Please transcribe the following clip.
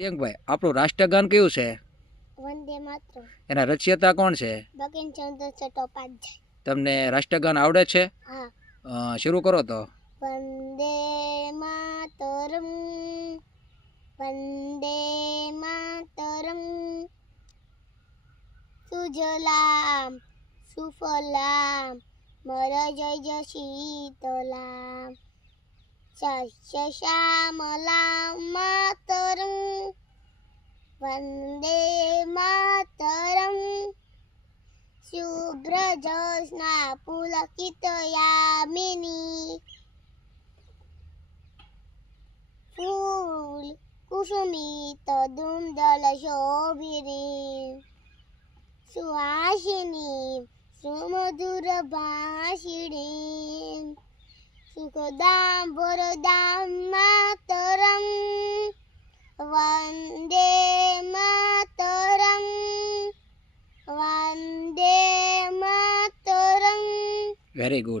પ્રિયંકભાઈ, આપણું રાષ્ટ્રગાન કયું છે? વંદે માતરમ. એના રચયિતા કોણ છે? બંકિમચંદ્ર ચટ્ટોપાધ્યાય. તમને રાષ્ટ્રગાન આવડે છે? હા. શરૂ કરો તો. વંદે માતરમ, વંદે માતરમ, સુજલામ સુફલામ મરજય શીતલામ શસ્ય શ્યામલામ માતરમ, વંદે માતરમ, શુભ્રજોત્સ્ના પુલકિતયામિની, ફૂલ કુસુમિત દ્રુમદલ શોભિની, સુહાસિની સુમધુર ભાષિણી, સુખદામ વરદામ માતરમ, વંદે માતરમ, વંદે માતરમ. Very good.